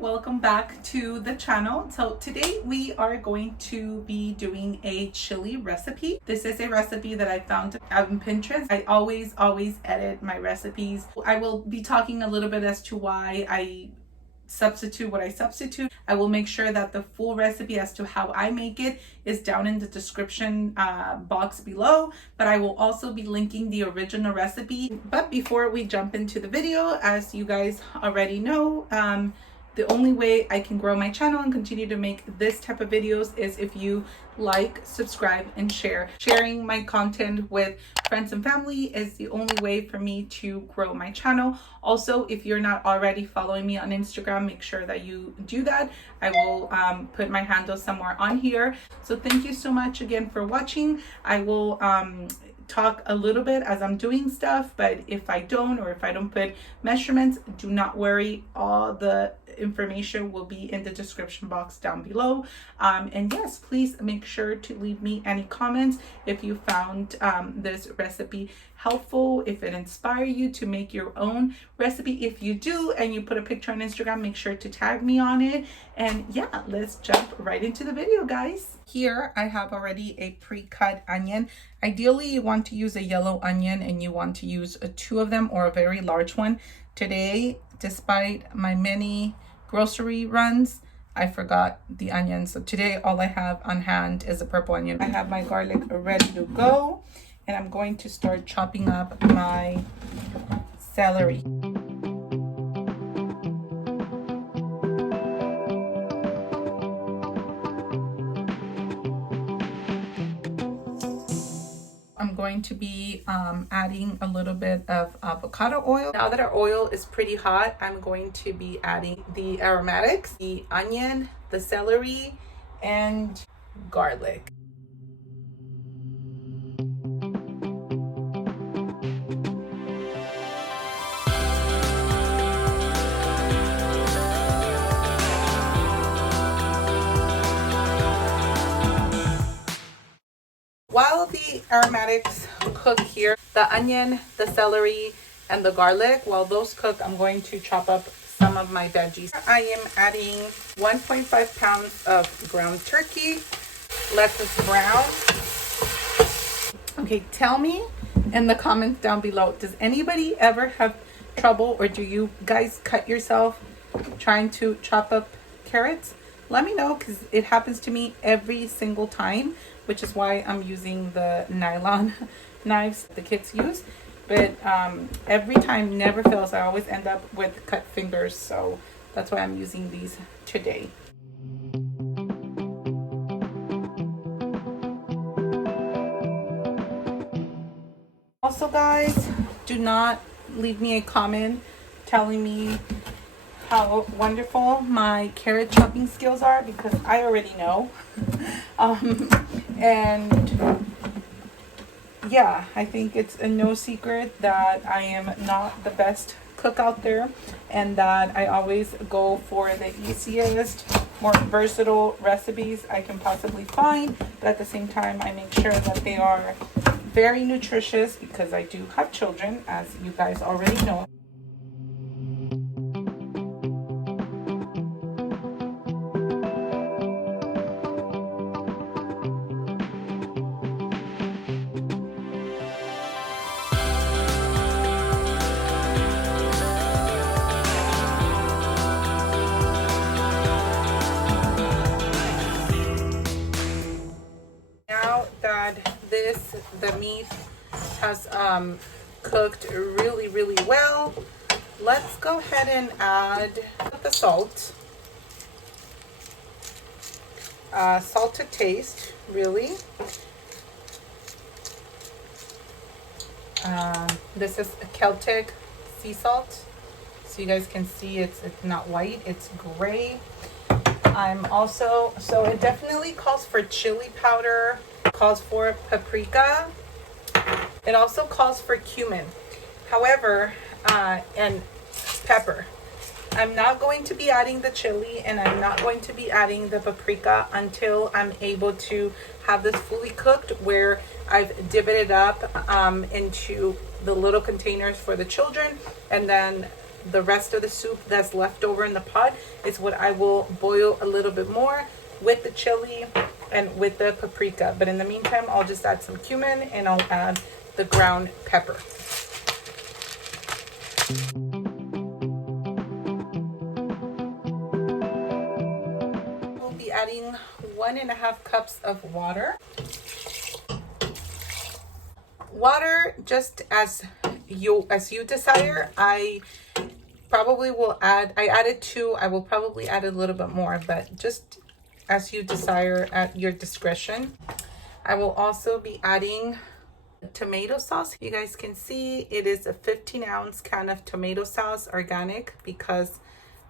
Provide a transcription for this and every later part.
welcome back to the channel. So today we are going to be doing a chili recipe. This is a recipe that I found on Pinterest. I always edit my recipes. I will be talking a little bit as to why I substitute what I substitute. I will make sure that the full recipe as to how I make it is down in the description box below, but I will also be linking the original recipe. But before we jump into the video, as you guys already know, the only way I can grow my channel and continue to make this type of videos is if you like, subscribe, and share. Sharing my content with friends and family is the only way for me to grow my channel. Also, if you're not already following me on Instagram, make sure that you do that. I will put my handle somewhere on here. So thank you so much again for watching. I will talk a little bit as I'm doing stuff, but if I don't, or if I don't put measurements, do not worry, all the information will be in the description box down below. And yes, please make sure to leave me any comments if you found this recipe helpful, if it inspired you to make your own recipe. If you do and you put a picture on Instagram, make sure to tag me on it. And yeah, let's jump right into the video, guys. Here I have already a pre-cut onion. Ideally, you want to use a yellow onion and you want to use two of them or a very large one. Today, despite my many grocery runs, I forgot the onion. So today all I have on hand is a purple onion. I have my garlic ready to go, and I'm going to start chopping up my celery. I'm going to be adding a little bit of avocado oil. Now that our oil is pretty hot, I'm going to be adding the aromatics, the onion, the celery, and garlic. While the aromatics cook here, the onion, the celery, and the garlic, while those cook, I'm going to chop up some of my veggies. I am adding 1.5 pounds of ground turkey. Let this brown. Okay, tell me in the comments down below, does anybody ever have trouble, or do you guys cut yourself trying to chop up carrots? Let me know, because it happens to me every single time, which is why I'm using the nylon knives the kids use. But every time, never fails. I always end up with cut fingers, so that's why I'm using these today. Also, guys, do not leave me a comment telling me how wonderful my carrot chopping skills are, because I already know. And yeah, I think it's a no secret that I am not the best cook out there, and that I always go for the easiest, more versatile recipes I can possibly find, but at the same time I make sure that they are very nutritious, because I do have children, as you guys already know. The meat has cooked really well. Let's go ahead and add the salt. Salt to taste, really. This is a Celtic sea salt, so you guys can see it's not white, it's gray. I'm also, so it definitely calls for chili powder, calls for paprika. It also calls for cumin. However, and pepper. I'm not going to be adding the chili, and I'm not going to be adding the paprika until I'm able to have this fully cooked, where I've divided it up into the little containers for the children, and then the rest of the soup that's left over in the pot is what I will boil a little bit more with the chili and with the paprika. But in the meantime, I'll just add some cumin and I'll add the ground pepper. We'll be adding 1.5 cups of water. Water just as you desire. I probably will add, I added 2, I will probably add a little bit more, but just as you desire at your discretion. I will also be adding tomato sauce. You guys can see it is a 15-ounce can of tomato sauce, organic, because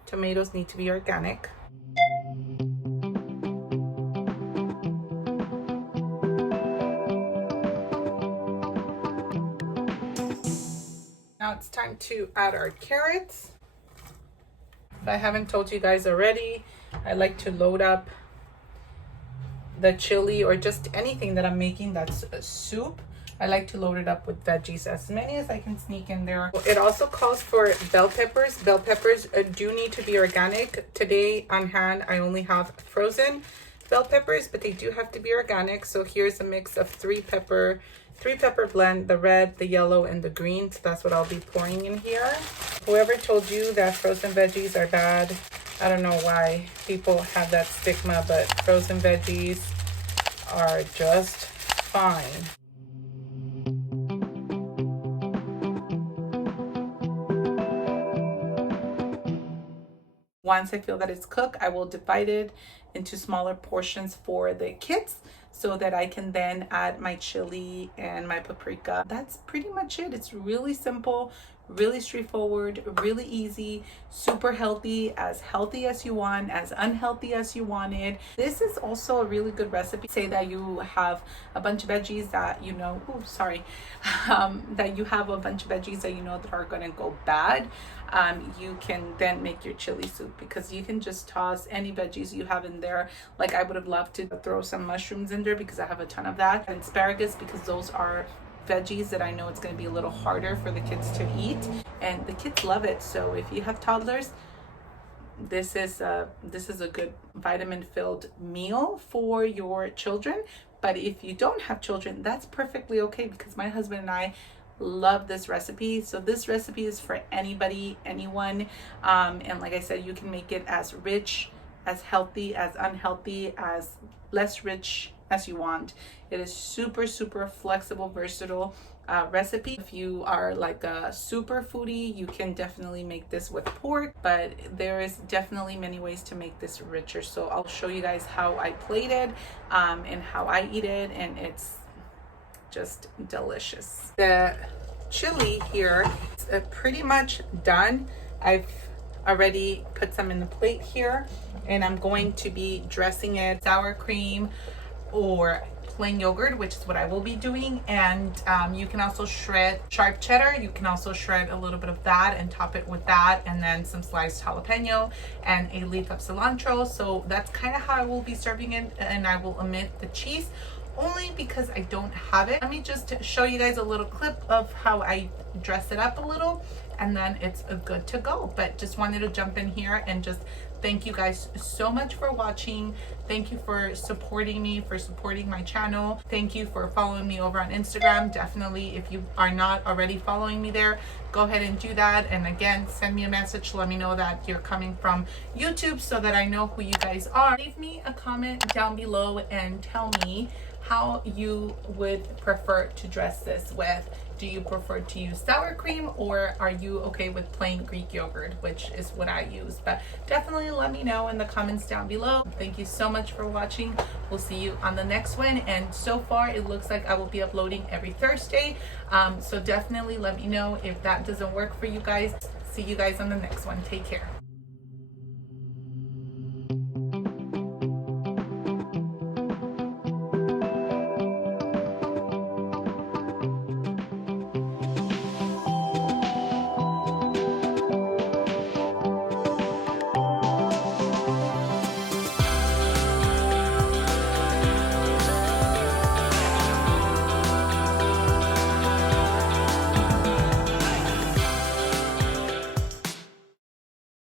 tomatoes need to be organic. Now it's time to add our carrots. If I haven't told you guys already, I like to load up the chili or just anything that I'm making that's a soup. I like to load it up with veggies, as many as I can sneak in there. It also calls for bell peppers. Bell peppers do need to be organic. Today on hand, I only have frozen bell peppers, but they do have to be organic. So here's a mix of three pepper blend, the red, the yellow, and the green. So that's what I'll be pouring in here. Whoever told you that frozen veggies are bad, I don't know why people have that stigma, but frozen veggies are just fine. Once I feel that it's cooked, I will divide it into smaller portions for the kids so that I can then add my chili and my paprika. That's pretty much it. It's really simple, really straightforward, really easy, super healthy as you want, as unhealthy as you want it. This is also a really good recipe. Say that you have a bunch of veggies that you know, that you have a bunch of veggies that you know that are gonna go bad. You can then make your chili soup, because you can just toss any veggies you have in there. Like I would have loved to throw some mushrooms in there because I have a ton of that, and asparagus, because those are veggies that I know it's going to be a little harder for the kids to eat, and the kids love it. So if you have toddlers, this is a good vitamin filled meal for your children. But if you don't have children, that's perfectly okay, because my husband and I love this recipe. So this recipe is for anybody, anyone, and like I said, you can make it as rich, as healthy, as unhealthy, as less rich as you want. It is super flexible, versatile recipe. If you are like a super foodie, you can definitely make this with pork, but there is definitely many ways to make this richer. So I'll show you guys how I plate it and how I eat it, and it's just delicious. The chili here is pretty much done. I've already put some in the plate here, and I'm going to be dressing it sour cream or plain yogurt, which is what I will be doing. And you can also shred sharp cheddar. You can also shred a little bit of that and top it with that, and then some sliced jalapeno and a leaf of cilantro. So that's kind of how I will be serving it, and I will omit the cheese only because I don't have it. Let me just show you guys a little clip of how I dress it up a little, and then it's good to go. But just wanted to jump in here and just thank you guys so much for watching. Thank you for supporting me, for supporting my channel. Thank you for following me over on Instagram. Definitely, if you are not already following me there, go ahead and do that. And again, send me a message to let me know that you're coming from YouTube so that I know who you guys are. Leave me a comment down below and tell me how you would prefer to dress this with. Do you prefer to use sour cream, or are you okay with plain Greek yogurt, which is what I use? But definitely let me know in the comments down below. Thank you so much for watching. We'll see you on the next one. And so far it looks like I will be uploading every Thursday. So definitely let me know if that doesn't work for you guys. See you guys on the next one. Take care.